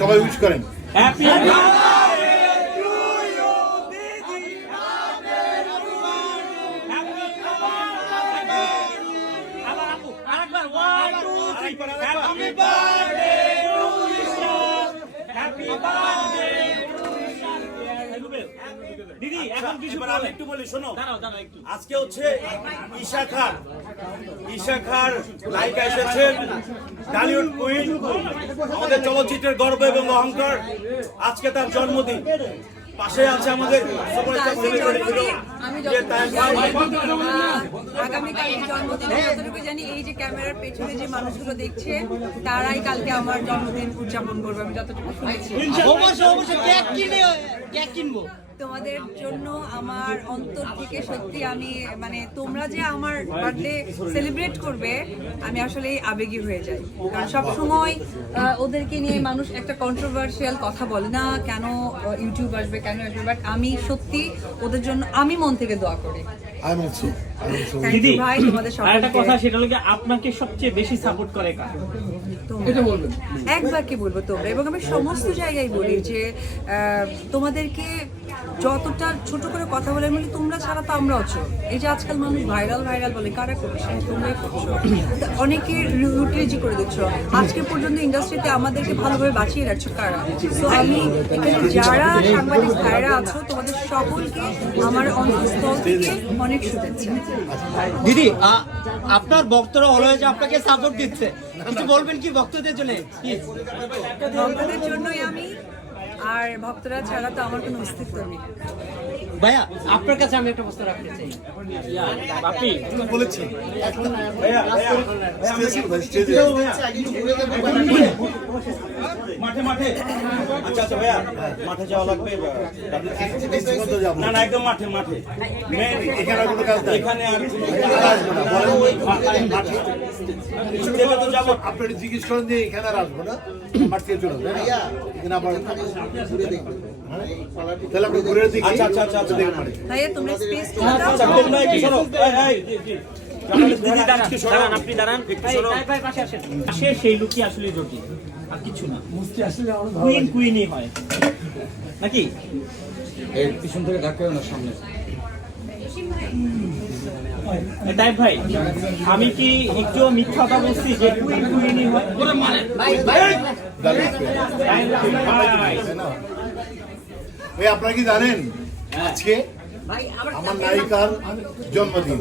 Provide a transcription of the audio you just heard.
সবাই উইশ করেন। হ্যাপি দিদি এখন কিছু আমি একটু বলি শোনো। দাঁড়াও দাঁড়াও একটু। আজকে হচ্ছে ঈশা খান ঈশা খান নায়িকা এসেছেন ডালিউড কুইন আমাদের চলচ্চিত্রের গর্ব এবং অহংকার। আজকে তার জন্মদিন। পাশে আছে আমাদের এই যে ক্যামেরার পেছনে যে মানুষগুলো দেখছে তারাই কালকে আমার জন্মদিন উদযাপন করবে আমি যতটুকু শুনেছি। কিনবো? তোমাদের জন্য আমার অন্তর থেকে সত্যি আমি মানে তোমরা যে আমার বার্থডে সেলিব্রেট করবে, আমি আসলে আবেগী হয়ে যাই। কারণ সবসময় ওদেরকে নিয়ে মানুষ একটা কন্ট্রোভার্সিয়াল কথা বলে, না, কেন ইউটিউব আসবে, কেন আসবে? বাট আমি সত্যি ওদের জন্য, আমি মন থেকে দোয়া করি। আমি বলছি দিদি ভাই তোমাদের আরেকটা কথা সেটা হলো যে আপনাকে সবচেয়ে বেশি সাপোর্ট করে কার? এটা বলবেন একবার কি বলব তোমরা? এবং আমি সমস্ত জায়গায় বলি যে আহ, তোমাদেরকে যতটা ছোট করে কথা বলে বলি তোমরা ছাড়া তো আমরা আছো এই যে আজকাল মানুষ ভাইরাল ভাইরাল বলে কারা করছে তোমরাই করছ। অনেকে রুটরেজি করে দিচ্ছ আজকে পর্যন্ত ইন্ডাস্ট্রিতে আমাদেরকে ভালোভাবে বাঁচিয়ে রাখছো কারা? তো আমি এখানে যারা সাংবাদিক ভাইরা আছো তোমাদের সকলকে আমার অন্তঃস্থল থেকে অনেক শুভেচ্ছা। দিদি আপনার ভক্তরা অলওয়েজ আপনাকে সাপোর্ট দিচ্ছে। কিছু বলবেন কি ভক্তদের জন্য? প্লিজ ভক্তদের জন্যই আমি আর ভক্তরা ছাড়া তো আমার কোনো অস্তিত্ব নেই। ভাইয়া আপনার কাছে আমি একটা প্রশ্ন রাখতে চাই। বাপি বলেছি। মাঠে মাঠে। আচ্ছা আচ্ছা ভাইয়া মাঠে যাওয়া লাগবে। না না একদম মাঠে মাঠে। মেন এখানে আর কোনো কাজ এখানে আর আপনারা জিজ্ঞেস করেন যে এখানে আর আসব না মাঠ থেকে চলে যাব এখানে আবার তাহলে আমরা ঘুরে দেখি আচ্ছা আচ্ছা আচ্ছা আচ্ছা ভাইয়া তোমরা স্পেস আচ্ছা আপনি দাঁড়ান পাশে সেই আসলে জটিল আর কিছু না কুইন কুইনই হয় নাকি এ, তাই ভাই আমি কি একটু মিথ্যা কথা বলছি? যে কুই হয় ভাই, ভাই আপনারা কি জানেন? আজকে আমার নায়িকার জন্মদিন।